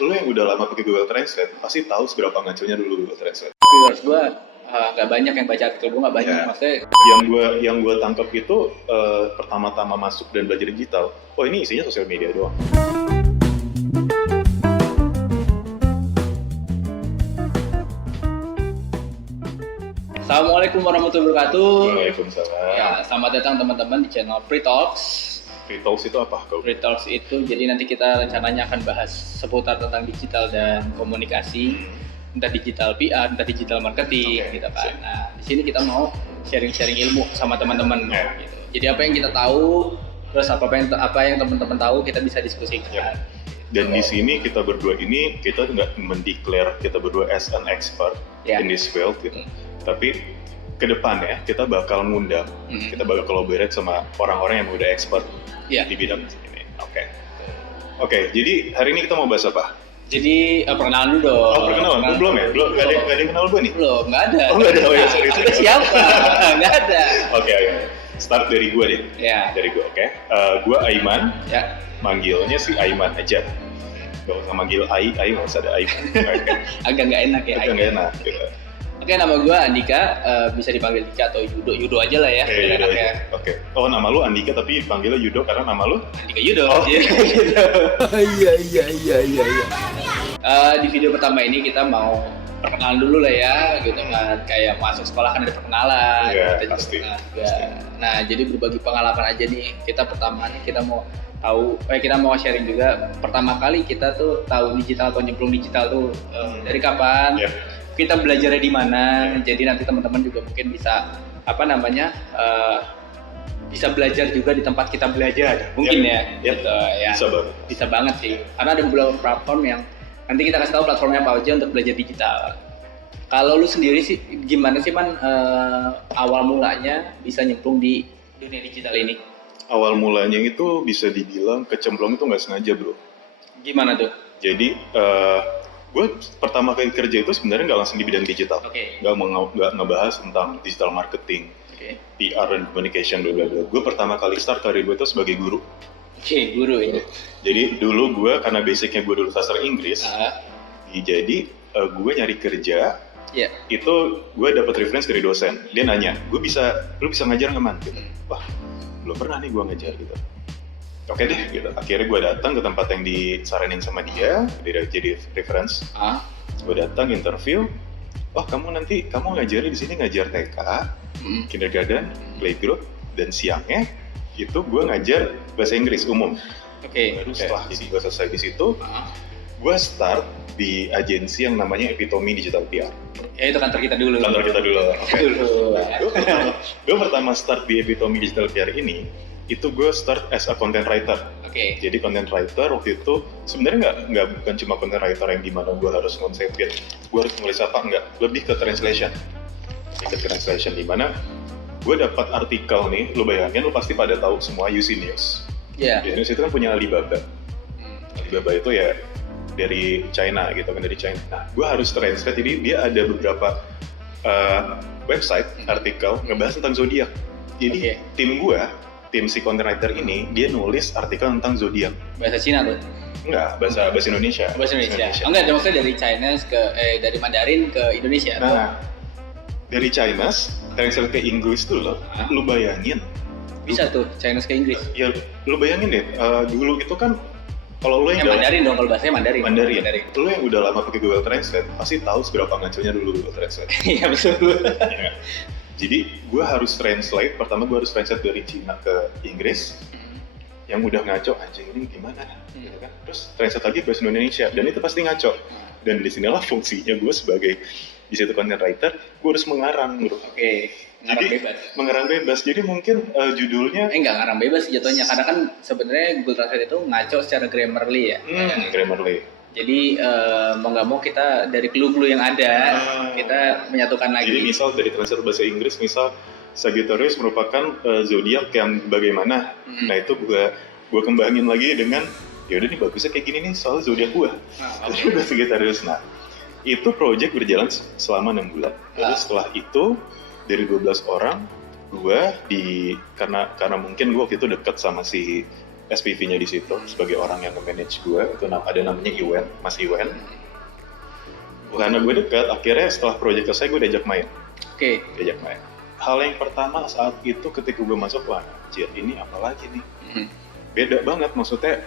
Lu yang udah lama pakai Google Translate pasti tahu seberapa ngaconya dulu Google Translate. Viewers gue nggak banyak yang baca artikel gue, nggak banyak. Ya. Maksudnya Yang gue tangkap itu pertama-tama masuk dan belajar digital, oh ini isinya sosial media doang. Assalamualaikum warahmatullahi wabarakatuh. Waalaikumsalam. Ya, selamat datang teman-teman di channel Free Talks. Free Talks itu apa? Free Talks itu jadi nanti kita rencananya akan bahas seputar tentang digital dan komunikasi, entah digital PR, entah digital marketing, gitu kan. Nah, di sini kita mau sharing-sharing ilmu sama teman-teman, gitu. Jadi apa yang kita tahu, terus apa yang teman-teman tahu kita bisa diskusikan. Dan di sini kita berdua ini kita nggak mendeklar kita berdua as an expert in this field gitu. Tapi ke depannya kita bakal ngundang, kita bakal collaborate sama orang-orang yang udah expert di bidang ini. Oke, jadi hari ini kita mau bahas apa? Jadi perkenalan dulu dong. Oh, perkenalan? Belum ya? Gak ada yang kenal gue nih? Belum, nggak ada. Oh, nggak ada. Oh ya, sorry. Siapa? Nggak ada. Oke. Start dari gue deh. Ya. Dari gue, oke. Gue Aiman. Ya. Manggilnya si Aiman aja. Gak usah manggil Ai nggak usah ada Aiman. Agak nggak enak ya. Agak nggak enak gitu. Oke, nama gue Andika, bisa dipanggil Dika atau Yudo aja lah ya. Oke. Oh, nama lu Andika tapi panggilnya Yudo karena nama lu? Andika Yudo. Oh, Iya. Di video pertama ini kita mau perkenalan dulu lah ya, gitu kan. Kayak masuk sekolah kan ada perkenalan. Iya, kita pasti. Nah, jadi berbagi pengalaman aja nih. Kita pertama nih kita mau tahu, kita mau sharing juga. Pertama kali kita tuh tahu digital atau nyemplung digital tuh dari kapan? Kita belajarnya di mana, jadi nanti teman-teman juga mungkin bisa bisa belajar juga di tempat kita belajar, mungkin gitu ya. Bisa banget sih, karena ada beberapa platform yang nanti kita kasih tahu platformnya apa aja untuk belajar digital. Kalau lu sendiri sih gimana sih Man, awal mulanya bisa nyemplung di dunia digital ini? Awal mulanya itu bisa dibilang kecemplung itu nggak sengaja bro. Gimana tuh? Jadi gue pertama kali kerja itu sebenarnya nggak langsung di bidang digital, nggak ngebahas tentang digital marketing, PR dan communication bla. Gue pertama kali start karir gue itu sebagai guru. Guru ya. Jadi dulu gue karena basicnya gue dulu sastra Inggris, jadi gue nyari kerja. Itu gue dapat reference dari dosen. Dia nanya, lu bisa ngajar nggak Man? Gitu. Wah, belum pernah nih gue ngajar gitu. Oke deh, gitu. Akhirnya gue datang ke tempat yang disaranin sama dia jadi reference. Gue datang interview. Oh, kamu ngajarnya di sini ngajar TK, kindergarten, playgroup, dan siangnya itu gue ngajar bahasa Inggris umum. Baru setelah gue selesai di situ, gue start di agensi yang namanya Epitome Digital PR. Ya itu kantor kita dulu. Gue pertama start di Epitome Digital PR ini. Itu gue start as a content writer. Jadi content writer waktu itu sebenarnya bukan cuma content writer yang dimana gue harus ngonsepin, gue harus nulis apa, lebih ke translation. Dimana gue dapat artikel nih, lu bayangin lu pasti pada tahu semua UC News. UC News itu kan punya Alibaba. Alibaba itu ya dari China gitu kan, dari China. Nah, gue harus translate, jadi dia ada beberapa website artikel ngebahas tentang zodiak. Jadi tim si content writer ini dia nulis artikel tentang zodiak. Bahasa Cina tuh? Enggak, bahasa Indonesia. Bahasa Indonesia. Enggak, maksudnya dari China dari Mandarin ke Indonesia. Nah, dari China translate ke Inggris tuh lu bayangin. Bisa tuh China ke Inggris. Ya, lu bayangin deh, dulu itu kan kalau lu yang Mandarin dong, kalau bahasanya Mandarin. Lu yang udah lama pakai Google Translate pasti tahu seberapa ngaconya dulu Google Translate. Iya betul. Jadi gue harus translate, pertama gue harus translate dari Cina ke Inggris, yang udah ngaco, anjing ini gimana, gitu kan? Terus translate lagi ke bahasa Indonesia, dan itu pasti ngaco. Dan disinilah fungsinya gue sebagai di situ content writer, gue harus mengarang bro. Mengarang bebas, jadi mungkin judulnya enggak ngarang bebas jatuhnya, karena kan sebenarnya Google Translate itu ngaco secara grammarly ya. Grammarly. Jadi mau nggak mau kita dari clue-clue yang ada kita menyatukan lagi. Jadi misal dari translate bahasa Inggris, misal Sagittarius merupakan zodiak yang bagaimana. Nah itu gue kembangin lagi dengan ya udah nih bagusnya kayak gini nih soal zodiak gue. Jadi gue Sagittarius. Nah itu project berjalan selama 6 bulan. Lalu setelah itu dari 12 orang gue karena mungkin gue waktu itu dekat sama si SPV-nya di situ sebagai orang yang nge-manage gue. Itu ada namanya Iwen, Mas Iwen. Karena gue dekat, akhirnya setelah proyek selesai gue diajak main. Diajak main. Hal yang pertama saat itu ketika gue masuk, wah anjir ini apa lagi nih? Beda banget, maksudnya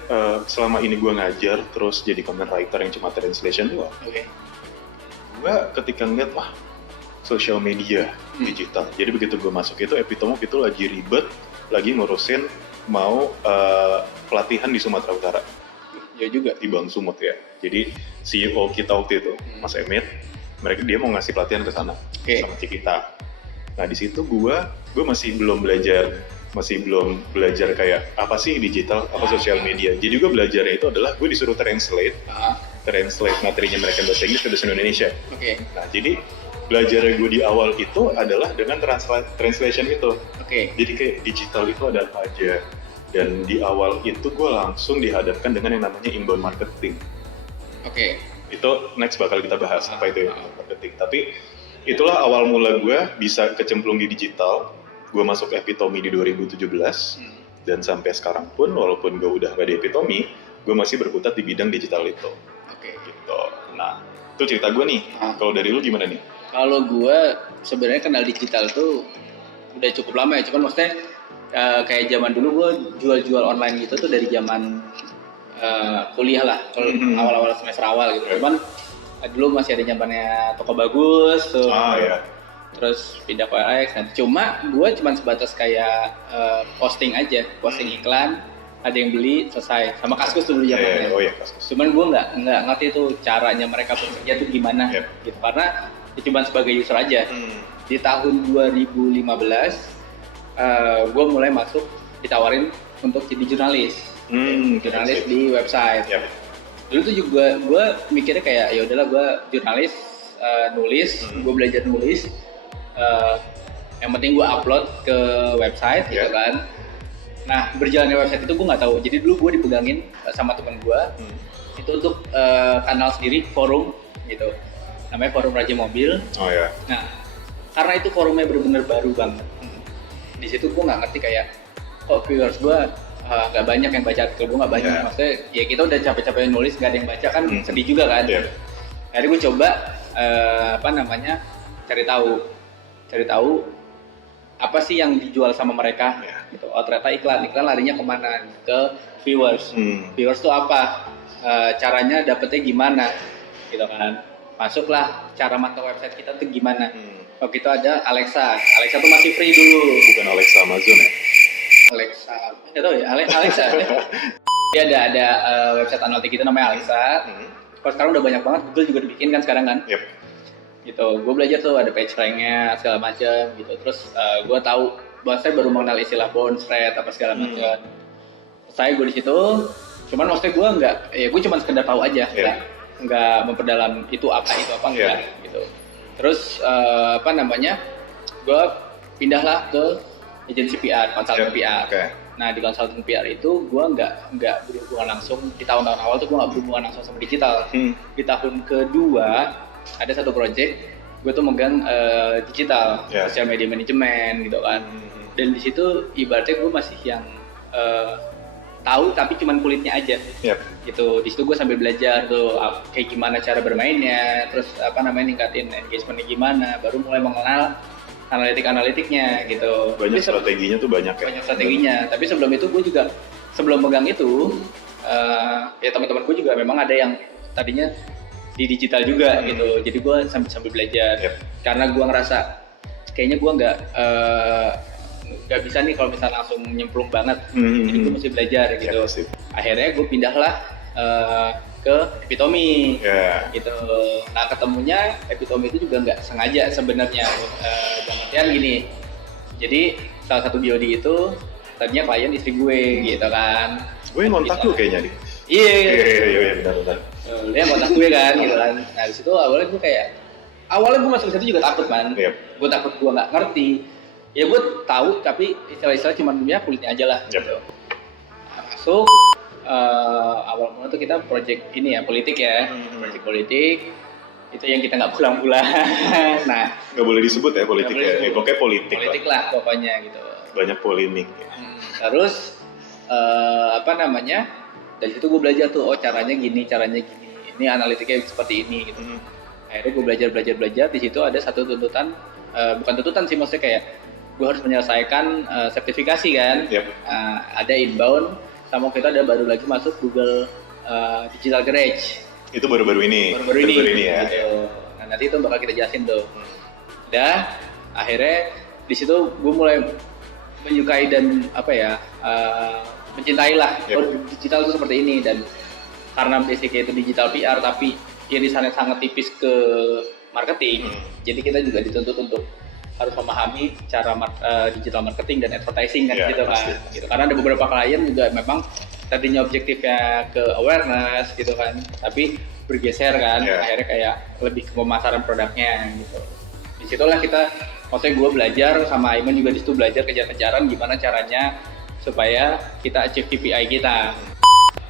selama ini gue ngajar terus jadi content writer yang cuma translation doang. Gue ketika ngeliat, wah social media digital. Jadi begitu gue masuk itu, Epitomo itu lagi ribet, lagi ngurusin mau pelatihan di Sumatera Utara. Ya juga. Di Bang Sumut ya. Jadi CEO kita waktu itu, Mas Emir, dia mau ngasih pelatihan ke sana sama kita. Nah di situ gue masih belum belajar kayak apa sih digital, apa sosial media. Jadi gue belajarnya itu adalah gue disuruh translate materinya mereka bahasa Inggris ke bahasa Indonesia. Nah jadi belajar gue di awal itu adalah dengan translation itu. Jadi kayak digital itu ada apa aja. Dan di awal itu gue langsung dihadapkan dengan yang namanya inbound marketing. Itu next bakal kita bahas apa itu inbound marketing. Tapi itulah awal mula gue bisa kecemplung di digital. Gue masuk Epitomi di 2017 dan sampai sekarang pun walaupun gue udah gak di Epitomi, gue masih berkutat di bidang digital itu. Gitu. Nah, itu cerita gue nih. Kalau dari lu gimana nih? Kalau gue sebenarnya kenal digital tuh udah cukup lama ya, cuman maksudnya kayak zaman dulu gue jual-jual online gitu tuh dari zaman kuliah lah, kalau awal-awal semester awal gitu. Cuman dulu masih ada zamannya Toko Bagus tuh. Terus pindah ke OLX. Nah, cuma gue cuma sebatas kayak posting iklan, ada yang beli, selesai. Sama Kaskus dulu zamannya. Kaskus. Cuman gue nggak ngerti tuh caranya mereka bekerja tuh gimana, gitu. Karena cuma sebagai user aja. Di tahun 2015 gue mulai masuk, ditawarin untuk jadi jurnalis. Jurnalis di website. Dulu tuh juga gue mikirnya kayak ya udahlah gue jurnalis, nulis, gue belajar nulis. Yang penting gue upload ke website gitu kan. Nah berjalannya website itu gue nggak tahu. Jadi dulu gue dipegangin sama teman gue itu untuk kanal sendiri, forum gitu. Namanya Forum Raja Mobil. Nah karena itu forumnya benar-benar baru banget. Di situ gue nggak ngerti kayak kok viewers gue nggak banyak yang baca artikel gue, nggak banyak. Maksudnya ya kita udah capek-capek nulis nggak ada yang baca kan, sedih juga kan. Akhirnya gue coba cari tahu apa sih yang dijual sama mereka gitu. Oh ternyata iklan larinya kemana? Ke viewers. Viewers tuh apa? Caranya dapetnya gimana? Gitu kan. Masuklah cara mantau website kita tuh gimana. Waktu itu ada Alexa tuh masih free dulu. Bukan Alexa Amazon ya? Alexa, nggak tahu ya, Alexa. Dia ada website analitik itu namanya Alexa. Kalau sekarang udah banyak banget, Google juga dibikin kan sekarang kan. Gitu, gue belajar tuh ada page rank-nya segala macam gitu. Terus gue tahu bahwa saya baru mengenal istilah bounce rate apa segala macam. Gue di situ, cuman maksudnya gue cuma sekedar tahu aja, nggak memperdalam itu apa enggak gitu. Terus gue pindahlah ke agensi PR, konsultan PR. Nah di konsultan PR itu gue nggak berhubungan langsung di tahun-tahun awal tuh gue nggak berhubungan langsung sama digital. Di tahun kedua ada satu project gue tuh megang digital, social media management gitu kan. Dan di situ ibaratnya gue masih yang tahu tapi cuman kulitnya aja. Gitu. Di situ gue sambil belajar tuh kayak gimana cara bermainnya, terus ningkatin engagementnya gimana, baru mulai mengenal analitiknya gitu. Banyak strateginya tuh banyak ya. Banyak strateginya. Tapi sebelum itu gue juga sebelum megang itu ya teman-teman gue juga memang ada yang tadinya di digital juga gitu. Jadi gue sambil belajar. Karena gue ngerasa kayaknya gue nggak bisa nih kalau misalnya langsung nyemplung banget. Jadi gue mesti belajar gitu. Akhirnya gue pindahlah ke Epitomi gitu. Nah ketemunya Epitomi itu juga nggak sengaja sebenarnya. Dalam artian gini, jadi salah satu BOD itu tadinya klien istri gue gitu kan. Gue ngontak lu kayaknya nih. Iya benar. Dia ngontak gue kan gitu kan. Nah di situ awalnya gue masuk ke situ juga takut man. Gue takut gue nggak ngerti. Ya gue tahu tapi istilah-istilah cuma kulitnya aja lah gitu. Nah, masuk awal mula tuh kita project ini ya politik ya. Project politik itu yang kita nggak pulang-pulang. Nah nggak boleh disebut ya politik ya. Pokoknya politik lah pokoknya gitu. Banyak polemik. Terus dari situ gue belajar tuh, oh caranya gini, ini analitiknya seperti ini gitu. Akhirnya gue belajar, di situ ada satu tuntutan, bukan tuntutan sih, maksudnya kayak gue harus menyelesaikan sertifikasi kan. Ada inbound, sama kita ada baru lagi masuk Google Digital Garage. Itu baru-baru ini ya. Gitu. Nah nanti itu bakal kita jelasin tuh. Akhirnya di situ gue mulai menyukai dan mencintai lah digital itu seperti ini, dan karena basicnya itu digital PR tapi irisannya sangat tipis ke marketing, jadi kita juga dituntut untuk harus memahami cara digital marketing dan advertising kan gitu kan. Gitu. Karena ada beberapa klien juga memang tadinya objektifnya ke awareness gitu kan, tapi bergeser kan, akhirnya kayak lebih ke pemasaran produknya gitu. Disitulah maksudnya gue belajar sama Aiman juga disitu belajar kejar-kejaran gimana caranya supaya kita achieve KPI kita.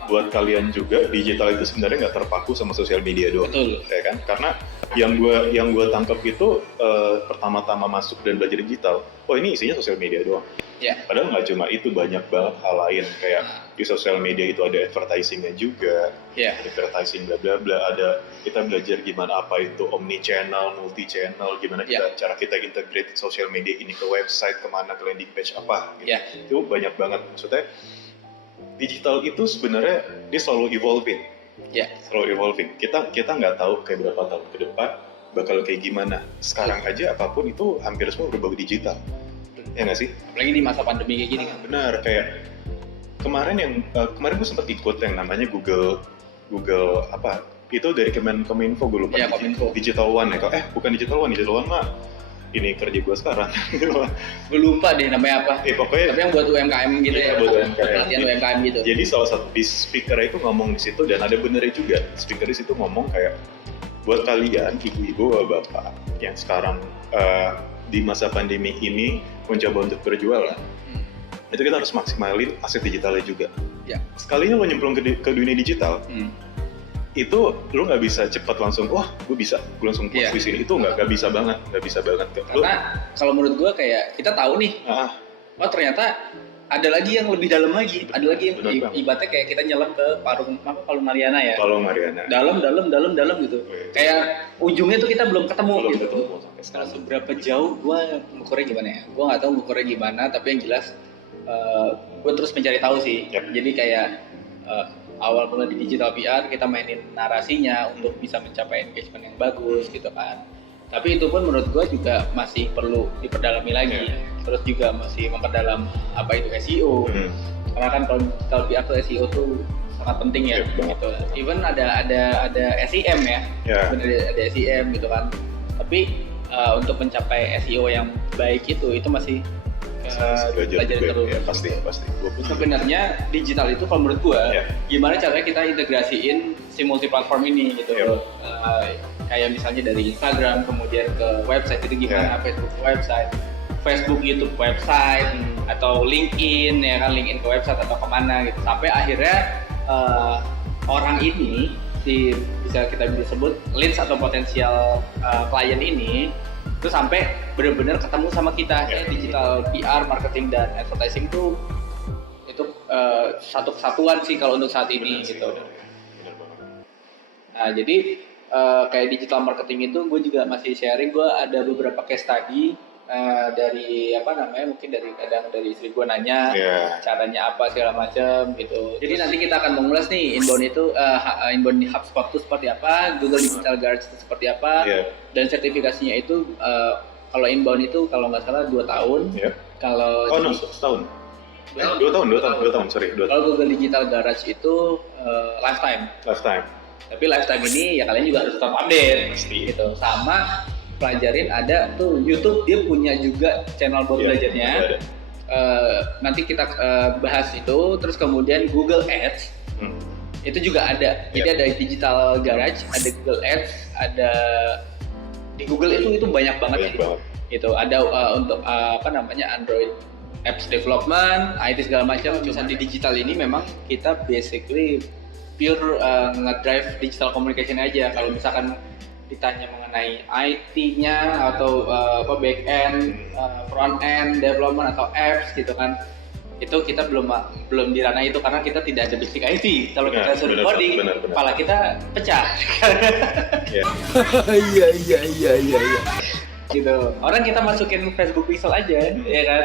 Buat kalian juga, digital itu sebenarnya nggak terpaku sama sosial media doang. Betul. Ya kan? Karena yang gue tangkap itu pertama-tama masuk dan belajar digital, ini isinya sosial media doang. Padahal nggak cuma itu, banyak banget hal lain, kayak di sosial media itu ada advertisingnya juga, advertising bla bla bla, ada kita belajar gimana apa itu omni channel, multi channel, gimana cara kita integrate sosial media ini ke website, kemana, ke landing page apa, gitu. Itu banyak banget. Maksudnya digital itu sebenarnya dia selalu evolving, selalu evolving. Kita nggak tahu kayak berapa tahun ke depan bakal kayak gimana. Sekarang aja apapun itu hampir semua berubah digital. Ya nggak sih? Apalagi di masa pandemi kayak gini kan. Benar, kayak kemarin gue sempat ikut yang namanya Google apa? Itu dari Kominfo, gue lupa. Kominfo. Digital One ya. Bukan Digital One mah ini kerja gue sekarang. Gue lupa deh namanya apa. Pokoknya. Tapi yang buat UMKM gitu ya. Buat UMKM. Pelatihan UMKM gitu. Jadi salah satu di speaker itu ngomong di situ, dan ada benernya juga. Speaker di situ ngomong kayak, buat kalian ibu-ibu, bapak yang sekarang di masa pandemi ini mencoba untuk berjualan, itu kita harus maksimalin aset digitalnya juga. Sekalinya lo nyemplung ke dunia digital, itu lo nggak bisa cepat langsung, gue langsung puas di sini. Itu nggak bisa banget. Karena kalau menurut gue kayak kita tahu nih, ternyata ada lagi yang lebih dalam lagi, ada lagi yang ibaratnya kayak kita nyelam ke Palung Mariana ya. Palung Mariana. Dalam gitu. Kayak ujungnya tuh kita belum ketemu gitu. Sekarang seberapa jauh gue ngukurnya gimana ya? Gue nggak tahu ngukurnya gimana, tapi yang jelas gue terus mencari tahu sih. Jadi kayak awal mula di digital PR kita mainin narasinya untuk bisa mencapai engagement yang bagus gitu kan. Tapi itu pun menurut gue juga masih perlu diperdalami lagi. Terus juga masih memperdalam apa itu SEO. Karena kan kalau PR tuh SEO tuh sangat penting ya gitu. Even ada SEM ya. Bener ada SEM gitu kan. Tapi untuk mencapai SEO yang baik itu masih belajar terus. Pasti. Sebenarnya digital itu kalau menurut gue gimana caranya kita integrasiin si multi platform ini gitu. Kayak misalnya dari Instagram kemudian ke website itu gimana, Facebook, YouTube website, atau LinkedIn ya kan, LinkedIn ke website atau kemana gitu, sampai akhirnya orang ini bisa kita sebut leads atau potensial klien ini itu sampai benar-benar ketemu sama kita. Digital PR, marketing dan advertising itu satu kesatuan sih kalau untuk saat ini gitu. Nah jadi kayak digital marketing itu gue juga masih sharing, gue ada beberapa case study dari mungkin dari istri gue nanya caranya apa segala macam gitu. Jadi nanti kita akan mengulas nih inbound di HubSpot itu seperti apa, Google Digital Garage itu seperti apa, dan sertifikasinya itu kalau inbound itu kalau nggak salah 2 tahun. Kalau setahun. 2 tahun. Kalau Google Digital Garage itu lifetime. Tapi lifetime ini ya kalian juga harus tetap update gitu. Sama pelajarin ada tuh YouTube, dia punya juga channel buat belajarnya. Nanti kita bahas itu. Terus kemudian Google Ads itu juga ada. Jadi ada Digital Garage, ada Google Ads, ada di Google itu banyak banget sih. Itu ada untuk Android apps development, IT segala macam. Misalnya di digital ini memang kita basically pure ngedrive digital communication aja. Kalau misalkan ditanya mengenai IT-nya atau back end, front end development atau apps gitu kan, itu kita belum di ranah itu karena kita tidak ada basic IT. Kalau kita suruh coding, kepala kita pecah. Iya. Gitu. Orang kita masukin Facebook Pixel aja, ya kan?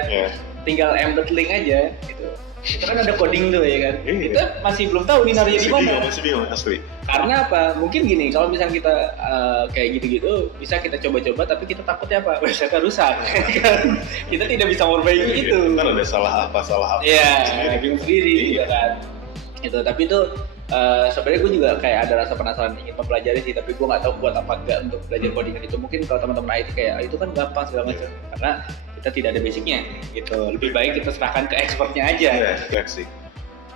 Tinggal embed link aja, gitu. Itu kan ada coding tuh, ya kan? Kita masih belum tahu nih naruhnya di mana. Masih bingung asli. Karena apa? Mungkin gini, kalau misalnya kita kayak gitu-gitu, bisa kita coba-coba, tapi kita takutnya apa? Website rusak. Kita tidak bisa memperbaiki itu. Kan ada salah apa? Iya, bingung sendiri, gitu kan. Itu, tapi itu sebenarnya gue juga kayak ada rasa penasaran ingin mempelajari sih, tapi gue nggak tahu buat apa enggak untuk belajar codingan itu. Mungkin kalau teman-teman IT kayak itu kan gampang segala macam, karena kita tidak ada basicnya, gitu. Lebih baik kita serahkan ke expertnya aja. Iya sih.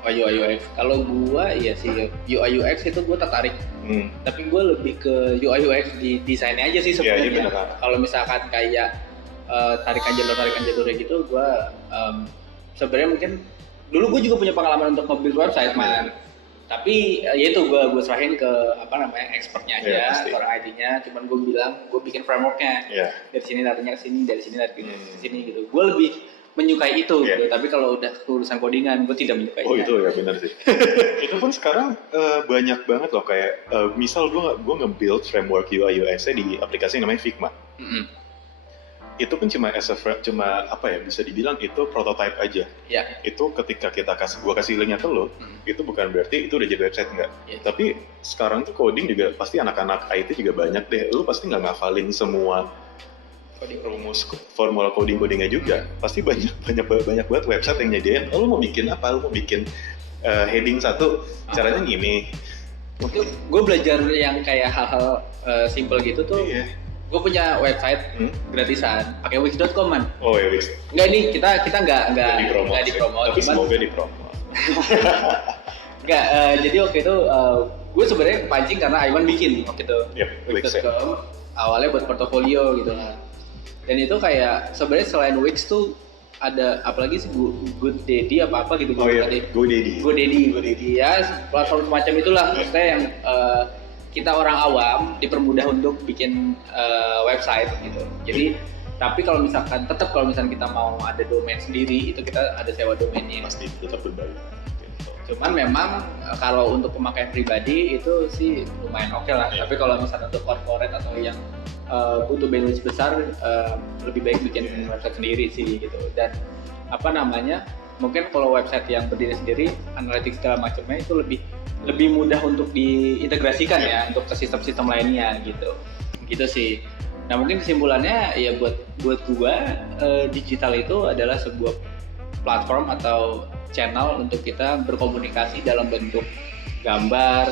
UI UX. Kalau gue ya sih UI UX itu gue tertarik, tapi gue lebih ke UI UX di desainnya aja sih sebenarnya. Kalau misalkan kayak tarikan jalurnya gitu, gue sebenarnya mungkin dulu gue juga punya pengalaman untuk nge-build website man. Tapi ya itu gue serahin ke expertnya aja, orang IT-nya. Cuman gue bilang gue bikin frameworknya, dari sini datanya ke sini, dari sini ke sini gitu. Gue lebih menyukai itu, gitu. Tapi kalau udah urusan codingan gue tidak menyukai. Oh itu ya benar sih. Itu pun sekarang banyak banget loh kayak misal gue nge-build framework UI UX-nya di aplikasi yang namanya Figma. Itu kan cuma apa ya, bisa dibilang itu prototype aja. Itu ketika gua kasih linknya ke lo, itu bukan berarti itu udah jadi website, enggak. Tapi sekarang tuh coding juga pasti anak-anak IT juga banyak deh. Lu pasti nggak ngafalin semua rumus formula codingnya juga. Pasti banyak banget website yang nyediain. Lu mau bikin apa? Lu mau bikin heading satu, caranya gini. Gue belajar yang kayak hal-hal simple gitu tuh. Gue punya website gratisan, pakai wix.com man. Oh ya Wix. Enggak, ini kita nggak dipromot. Tapi semoga dipromot. Enggak, jadi waktu itu gue sebenarnya kepancing karena Aiman bikin waktu itu. Wix.com awalnya buat portofolio gitu lah. Dan itu kayak sebenarnya selain Wix tuh ada apalagi sih GoDaddy apa gitu. GoDaddy ya, platform semacam itulah maksudnya yang kita orang awam dipermudah untuk bikin website gitu. Jadi tapi kalau misalkan kita mau ada domain sendiri, itu kita ada sewa domainnya. Pasti tetap berbayar. Cuman memang kalau untuk pemakaian pribadi itu sih lumayan oke lah. Tapi kalau misalnya untuk corporate atau yang butuh bandwidth besar, lebih baik bikin website sendiri sih gitu. Dan mungkin kalau website yang berdiri sendiri, analitik segala macamnya itu lebih mudah untuk diintegrasikan ya untuk ke sistem-sistem lainnya gitu sih. Nah mungkin kesimpulannya ya buat gua digital itu adalah sebuah platform atau channel untuk kita berkomunikasi dalam bentuk gambar,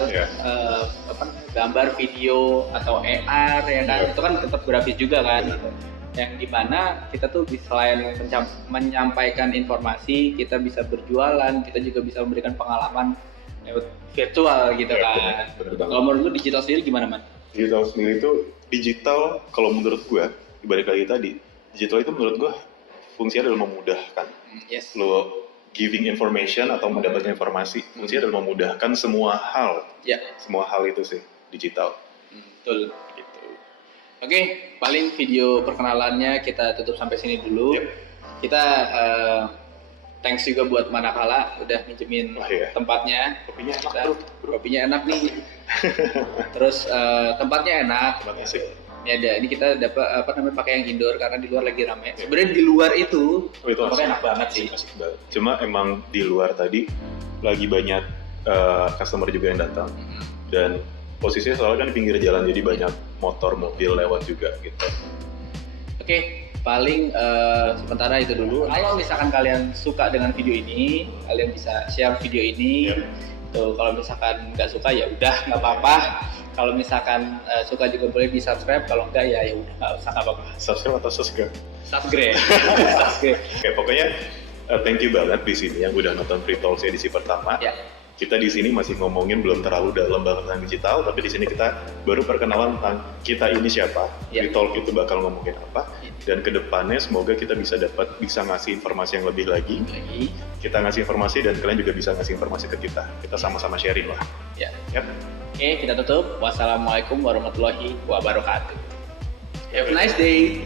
gambar, video atau AR ya kan, itu kan tetap grafis juga kan gitu. Yang dimana kita tuh selain menyampaikan informasi, kita bisa berjualan, kita juga bisa memberikan pengalaman virtual gitu kan. Kalau menurut lu digital sendiri gimana man? Digital sendiri itu kalau menurut gua balik lagi tadi, digital itu menurut gua fungsinya adalah memudahkan. Lo giving information atau mendapatkan informasi, fungsinya adalah memudahkan semua hal. Semua hal itu sih digital. Betul. Gitu. Oke, paling video perkenalannya kita tutup sampai sini dulu. Kita thanks juga buat Manakala udah minjemin tempatnya. Kopinya enak nih. Terus tempatnya enak. Ini kita dapat pakai yang indoor karena di luar lagi rame. Sebenarnya di luar itu enak banget sih. Cuma emang di luar tadi lagi banyak customer juga yang datang dan posisinya soalnya kan di pinggir jalan, jadi banyak motor mobil lewat juga gitu. Oke. Paling sementara itu dulu. Kalau misalkan kalian suka dengan video ini, kalian bisa share video ini. Tuh, kalau misalkan nggak suka ya udah nggak apa-apa. Kalau misalkan suka juga boleh di subscribe. Kalau enggak ya udah nggak usah apa-apa. Subscribe atau subscribe? Subscribe. Oke, pokoknya thank you banget di sini yang udah nonton Free Talks edisi pertama. Kita di sini masih ngomongin belum terlalu dalam banget tentang digital, tapi di sini kita baru perkenalan tentang kita ini siapa. Free Talk itu bakal ngomongin apa, dan kedepannya semoga kita bisa ngasih informasi yang lebih lagi. Kita ngasih informasi dan kalian juga bisa ngasih informasi ke kita. Kita sama-sama sharing lah. Oke, kita tutup. Wassalamualaikum warahmatullahi wabarakatuh. Have a nice day.